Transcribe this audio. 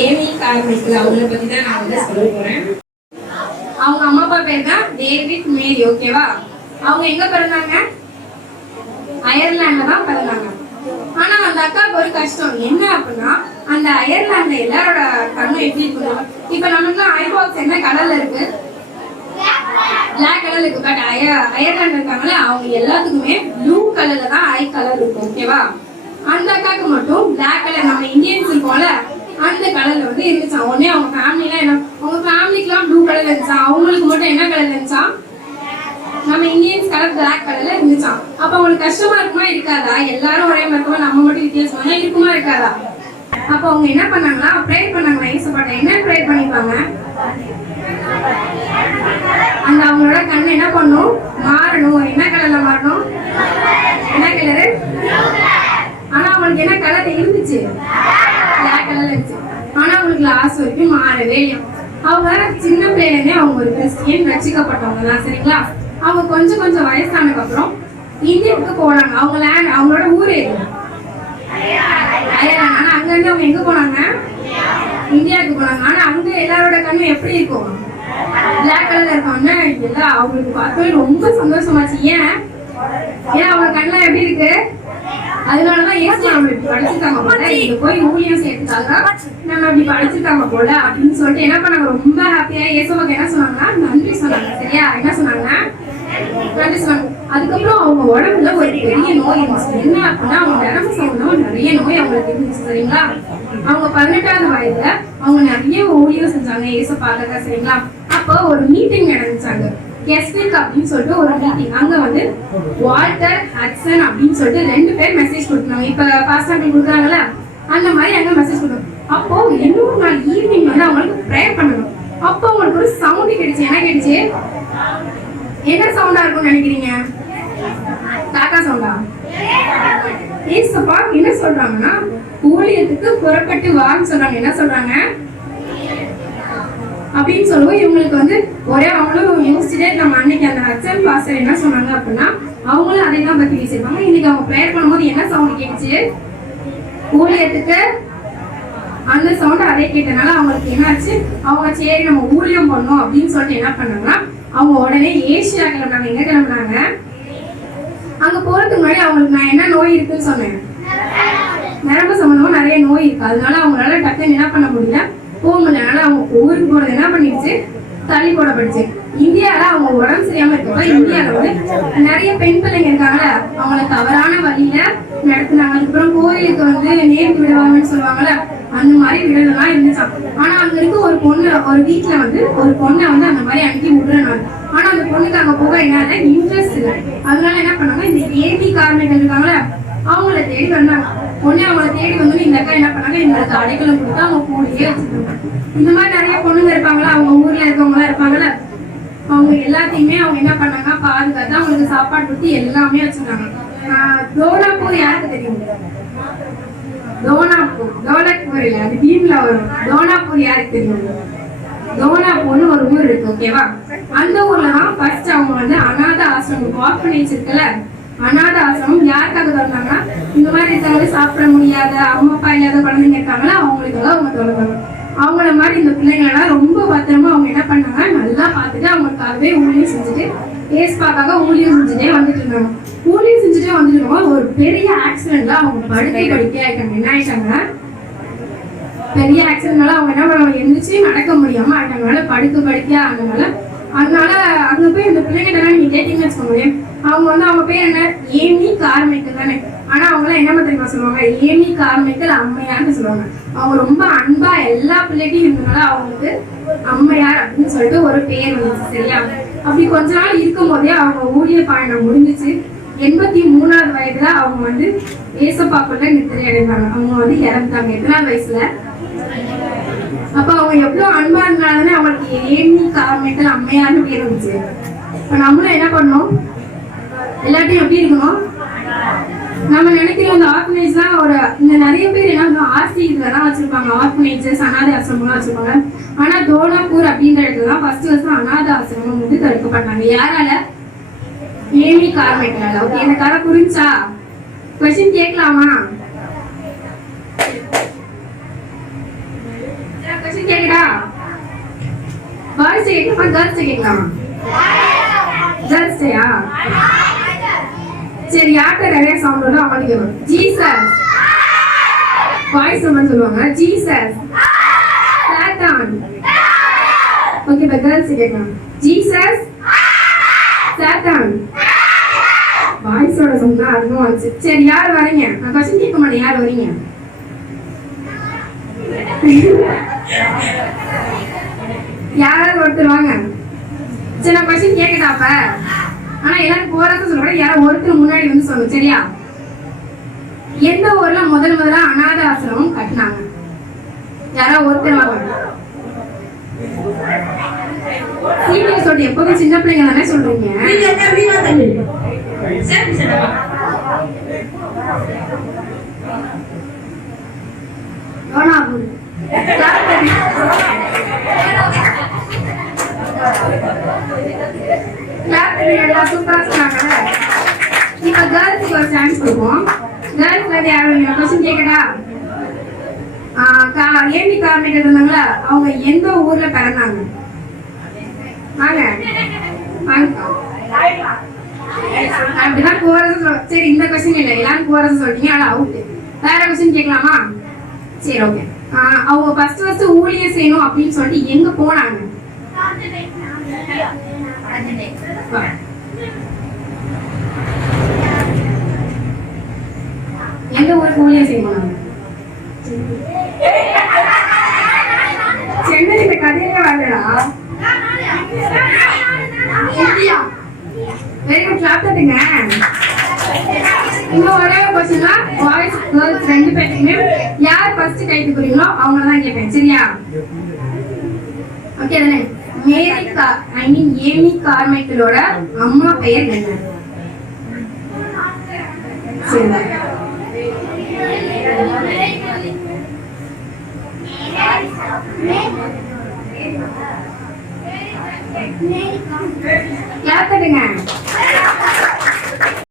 Amy karmical அவங்கள பத்தி தான் நான் வந்து சொல்ல போறேன். அவங்க அம்மா அப்பா பேர் தான் டேவிட் மேரி ஓகேவா அவங்க எங்க பிறந்தாங்க? அயர்லாண்ட்ல தான் பிறந்தாங்க. ஆனா அந்த அக்காவுக்கு ஒரு கஷ்டம். என்ன அப்படின்னா அந்த அயர்லாண்ட்ல எல்லாரோட கண்ணும் எப்படி இருக்கணும் இப்ப நமக்கு ஐபாக்ஸ் என்ன கடல்ல இருக்கு? பிளாக் கலர் இருக்கு. பட் அய அயர்லாண்ட் இருக்காங்களே அவங்க எல்லாத்துக்குமே ப்ளூ கலர்ல தான் ஐ கலர் இருக்கும் ஓகேவா அந்த அக்காக்கு மட்டும் பிளாக் கலர் நம்ம இந்தியன்ஸ் இருக்கோம்ல அந்த கலர்ல வந்து இருந்துச்சா உடனே அவங்க ஃபேமிலிலாம் என்ன அவங்க ஃபேமிலிக்குலாம் ப்ளூ கலர் இருந்துச்சா அவங்களுக்கு மட்டும் என்ன கலர் இருந்துச்சா நம்ம இந்தியன்ஸ் கலர் பிளாக் கலர்ல இருந்துச்சா? அப்ப அவங்களுக்கு கஷ்டமா இருக்குமா இருக்காதா? எல்லாரும் ஒரே மாதிரி நம்ம மட்டும் வித்தியாசமா இருக்குமா இருக்காதா? அப்ப அவங்க என்ன பண்ணாங்களா ப்ரேயர் பண்ணாங்களா ஏசப்பாட்ட என்ன ப்ரேயர் பண்ணிப்பாங்க? அந்த அவங்களோட கண்ணு என்ன பண்ணும்? மாறணும். என்ன கலர்ல மாறணும்? என்ன கலரு ஆனா அவங்களுக்கு என்ன கலர் இருந்துச்சு பிளாக் கலர்ல இருந்துச்சு. ஆனா அவங்களுக்கு லாஸ்ட் வரைக்கும் மாறவே இல்லை. அவங்க சின்ன பிள்ளைலேருந்தே அவங்க ஒரு கிறிஸ்டியன் ரசிக்கப்பட்டவங்க தான் சரிங்களா? அவங்க கொஞ்சம் கொஞ்சம் வயசானதுக்கு அப்புறம் இந்தியாவுக்கு போனாங்க. அவங்க லேண்ட் அவங்களோட ஊர் எது ஆனா அங்க இருந்து அவங்க எங்க போனாங்க? இந்தியாவுக்கு போனாங்க. ஆனா அங்க எல்லாரோட கண்ணு எப்படி இருக்கும்? பிளாக் கலர்ல இருக்காங்க எல்லாம் அவங்களுக்கு பார்த்தோம் ரொம்ப சந்தோஷமாச்சு ஏன்? ஏன் அவங்க கண்ணுல எப்படி இருக்கு? அதனாலதான் ஏசு நம்ம இப்படி படிச்சிருக்காங்க போல. இங்க போய் ஊழியம் சேர்த்துட்டாங்க நம்ம இப்படி படிச்சிருக்காங்க போல அப்படின்னு சொல்லிட்டு என்ன பண்ணாங்க? ரொம்ப ஹாப்பியா இயேசுவுக்கு என்ன சொன்னாங்கன்னா நன்றி சொன்னாங்க. சரியா? என்ன சொன்னாங்க நன்றி சொன்னாங்க. அதுக்கப்புறம் அவங்க உடம்புல ஒரு பெரிய நோய் இருந்துச்சு. என்ன அப்படின்னா அவங்க நரம்பு சம்பந்தமா நிறைய நோய் அவங்களுக்கு இருந்துச்சு சரிங்களா? அவங்க பதினெட்டாவது வயதுல அவங்க நிறைய ஊழியம் செஞ்சாங்க. பார்க்க சரிங்களா? அப்போ ஒரு மீட்டிங் நடந்துச்சாங்க கெஸ்டிக் அப்படின்னு சொல்லிட்டு ஒரு மீட்டிங் அங்க வந்து வால்டர் ஹட்சன் அப்படின்னு சொல்லிட்டு ரெண்டு பேர் மெசேஜ் கொடுக்கணும். இப்ப பாஸ்டாக்கள் கொடுக்குறாங்கல்ல? அந்த மாதிரி அங்க மெசேஜ் கொடுக்கணும். அப்போ இன்னொரு நாள் ஈவினிங் வந்து அவங்களுக்கு ப்ரேயர் பண்ணணும். அப்போ அவங்களுக்கு ஒரு சவுண்ட் கிடைச்சு என்ன கிடைச்சு என்ன சவுண்டா இருக்கும்னு நினைக்கிறீங்க? காக்கா சவுண்டா ஏசப்பா என்ன சொல்றாங்கன்னா ஊழியத்துக்கு புறப்பட்டு வான்னு சொல்றாங்க. என்ன சொல்றாங்க? அப்படின்னு சொல்லுவோம் இவங்களுக்கு வந்து ஒரே அவங்களும் யோசிச்சுட்டே நம்ம அன்னைக்கு அந்த ஹச்சன் பாஸ்டர் என்ன சொன்னாங்க அப்படின்னா அவங்களும் அதை தான் பத்தி பேசியிருப்பாங்க. இன்னைக்கு அவங்க ப்ரேயர் பண்ணும்போது என்ன சவுண்ட் கேட்டுச்சு? ஊழியத்துக்கு அந்த சவுண்ட் அதே கேட்டனால அவங்களுக்கு என்னாச்சு? அவங்க சரி நம்ம ஊழியம் பண்ணோம் அப்படின்னு சொல்லிட்டு என்ன பண்ணாங்கன்னா அவங்க உடனே ஏசியா கிளம்புனாங்க. எங்க கிளம்புனாங்க? அங்க போறதுக்கு முன்னாடி அவங்களுக்கு நான் என்ன நோய் இருக்குன்னு சொன்னேன். நரம்பு சம்பந்தமா நிறைய நோய் இருக்கு. அதனால அவங்களால டக்குன்னு என்ன பண்ண முடியல? போக முடியல அதனால அவங்க ஊருக்கு போறது என்ன பண்ணிடுச்சு? தள்ளி போடப்படுச்சு இந்தியால அவங்க உடம்பு சரியாம இருக்கப்ப இந்தியால வந்து நிறைய பெண் பிள்ளைங்க இருக்காங்கல்ல அவங்கள தவறான வழியில நடத்துனாங்க. அதுக்கப்புறம் கோயிலுக்கு வந்து நேருக்கு விடுவாங்கன்னு சொல்லுவாங்கல்ல அந்த மாதிரி விடலாம் இருந்துச்சான் ஆனா அங்க இருக்க ஒரு பொண்ணு ஒரு வீட்ல வந்து ஒரு பொண்ணை வந்து அந்த மாதிரி அனுப்பி விடுறனால ஆனா அந்த பொண்ணுக்கு அங்க போக என்ன இன்ட்ரெஸ்ட் இல்லை. அதனால என்ன பண்ணாங்க இந்த ஏபி காரணிகள் இருக்காங்களே அவங்கள தேடி வந்தாங்க. உடனே அவங்கள தேடி வந்து இந்த அக்கா என்ன பண்ணாங்க? எங்களுக்கு அடைக்கலம் கொடுத்து அவங்க கூடயே வச்சுருக்காங்க இந்த மாதிரி நிறைய பொண்ணுங்க இருப்பாங்களா? அவங்க ஊர்ல இருக்கவங்க இருப்பாங்கல்ல? அவங்க எல்லாத்தையுமே அவங்க என்ன பண்ணாங்க பாதுகாத்து அவங்களுக்கு சாப்பாடு கொடுத்து எல்லாமே வச்சிருக்காங்க. தோனாப்பூர் யாருக்கு தெரியும்? தோனாப்பூர் தோலக்பூர் இல்ல அது டீம்ல வரும். தோனாப்பூர் யாருக்கு தெரியும்? தோனாப்பூர்னு ஒரு ஊர் இருக்கு ஓகேவா அந்த ஊர்ல தான் ஃபர்ஸ்ட் அவங்க வந்து அநாத ஆசிரமம் ஆர்ஃபனேஜ் இருக்குல்ல? அநாத ஆசிரமம் யாருக்காக திறந்தாங்கன்னா இந்த மாதிரி இருக்கவங்க சாப்பிட முடியாத அம்மா அப்பா இல்லாத குழந்தைங்க இருக்காங்களா அவங்களுக்காக அவங்க திறந்தாங்க அவங்கள மாதிரி இந்த பிள்ளைங்களெல்லாம் ரொம்ப பத்திரமா அவங்க என்ன பண்ணாங்க நல்லா பார்த்துட்டு அவங்களுக்காகவே ஊழியம் செஞ்சுட்டு ஏஸ்பாக்காக ஊழியம் செஞ்சுட்டே வந்துட்டு இருந்தாங்க. ஊழியம் செஞ்சுட்டே வந்துட்டு இருக்கும்போது ஒரு பெரிய ஆக்சிடென்ட்ல அவங்க படுக்கை படுக்கை ஆயிட்டாங்க என்ன ஆயிட்டாங்க பெரிய ஆக்சிடென்ட்னால அவங்க என்ன பண்ணுவாங்க எந்திரிச்சு நடக்க முடியாம ஆயிட்டாங்கனால படுக்க படுக்கையா ஆனதுனால அதனால அங்க போய் அந்த பிள்ளைங்கிட்ட நீங்க கேட்டீங்கன்னு வச்சுக்கோங்களேன். அவங்க வந்து அவங்க பேர் என்ன? ஏமி கார்மைக்கல் தானே. ஆனா அவங்க எல்லாம் என்ன தெரியுமா சொல்லுவாங்க? ஏமி கார்மைக்கல் அம்மையான்னு சொல்லுவாங்க. அவங்க ரொம்ப அன்பா எல்லா பிள்ளைகிட்டையும் இருந்தனால அவங்களுக்கு அம்மையார் அப்படின்னு சொல்லிட்டு ஒரு பேர் வந்துச்சு சரியா? அப்படி கொஞ்ச நாள் இருக்கும் போதே அவங்க ஊழிய பயணம் முடிஞ்சிச்சு. எண்பத்தி மூணாவது வயதுல அவங்க வந்து ஏசப்பா ஏசப்பாக்குள்ள நித்திரை அடைந்தாங்க. அவங்க வந்து இறந்துட்டாங்க. எத்தனாவது வயசுல? அப்ப அவங்க எவ்வளவு அன்பா இருந்தாலுமே அவங்களுக்கு ஏமி கார்மைக்கல் அம்மையார்னு பேர் வந்துச்சு. இப்ப நம்மளும் என்ன பண்ணோம் எல்லாத்தையும் எப்படி இருக்கணும்? நம்ம நினைக்கிறோம் இந்த ஆர்ஃபனேஜ்லாம் ஒரு இந்த நிறைய பேர் என்ன ஆர்சி இதெல்லாம் வச்சிருப்பாங்க ஆர்ஃபனேஜஸ் அனாதை ஆசிரமம்லாம் வச்சிருப்பாங்க. ஆனா தோலாப்பூர் அப்படின்ற இடத்துல தான் ஃபர்ஸ்ட் வருஷம் அனாதை ஆசிரமம் வந்து தடுக்கப்பட்டாங்க யாரால? ஏமி கார்மெட்டால ஓகே இந்த கதை புரிஞ்சா? கொஸ்டின் கேட்கலாமா? பாய்ஸ் கேட்கலாமா? கேர்ள்ஸ் கேட்கலாமா? கேர்ள்ஸ் சரி யார்கிட்ட நிறைய சவுண்ட் வரும் அவங்களுக்கு வரும் ஜீசஸ் வாய்ஸ் மட்டும் சொல்லுவாங்க. ஜீசஸ் சாத்தான் ஓகே இப்போ கேர்ள்ஸ் கேட்கலாம். ஜீசஸ் சாத்தான் வாய்ஸோட சொன்னா அதுவும் வந்துச்சு. சரி யார் வரீங்க? நான் கொஸ்டின் கேட்க மாட்டேன். யார் வரீங்க? யாராவது ஒருத்தர் வாங்க. சரி நான் கொஸ்டின் கேட்கட்டா அப்ப? ஆனா எல்லாரும் போறத சொல்றேன் யாரோ ஒருத்தர் முன்னாடி வந்து சொல்லுங்க சரியா? எந்த ஊர்ல முதல் முதல்ல அனாத ஆசிரமம் கட்டினாங்க? யாரோ ஒருத்தர் வாங்க சீனியர் சொல்லிட்டு எப்போதும் சின்ன பிள்ளைங்க தானே சொல்றீங்க? ரோனாபூர். யார் தெரியும்? எல்லாம் சூப்பரா சொன்னாங்கல்ல? இப்ப கேர்ள்ஸ்க்கு ஒரு சான்ஸ் கொடுப்போம். girls-ல இருந்து யாரும் இல்லையா? கேட்கடா கா- ஏமி கார்மெண்ட் இருந்தாங்களா அவங்க எந்த ஊர்ல பிறந்தாங்க வாங்க வாங்க அப்படிதான் போறது சரி இந்த கொஸ்டின் இல்லை எல்லாரும் போறது சொல்றீங்க ஆனா அவுட் வேற கொஸ்டின் கேட்கலாமா சரி ஓகே அவங்க ஃபர்ஸ்ட் ஃபர்ஸ்ட் ஊழியர் செய்யணும் அப்படின்னு சொல்லிட்டு எங்க போனாங்க எந்த ஊருக்கு ஊழியர் செய்ய சென்னை இந்த கதையிலே வரலடா. இந்தியா. வெரி குட் கிளாப் தட்டுங்க. இன்னும் ஒரே கொஸ்டின்னா பாய்ஸ் கேர்ள்ஸ் ரெண்டு பேருக்குமே யார் ஃபர்ஸ்ட் கைட்டு தூக்குறீங்களோ அவங்கள தான் கேட்பேன். சரியா? ஓகே தானே? மேரி கா ஐ மீன் ஏமி கார்மைக்கிளோட அம்மா பெயர் என்ன? சரி கிளாப் தட்டுங்க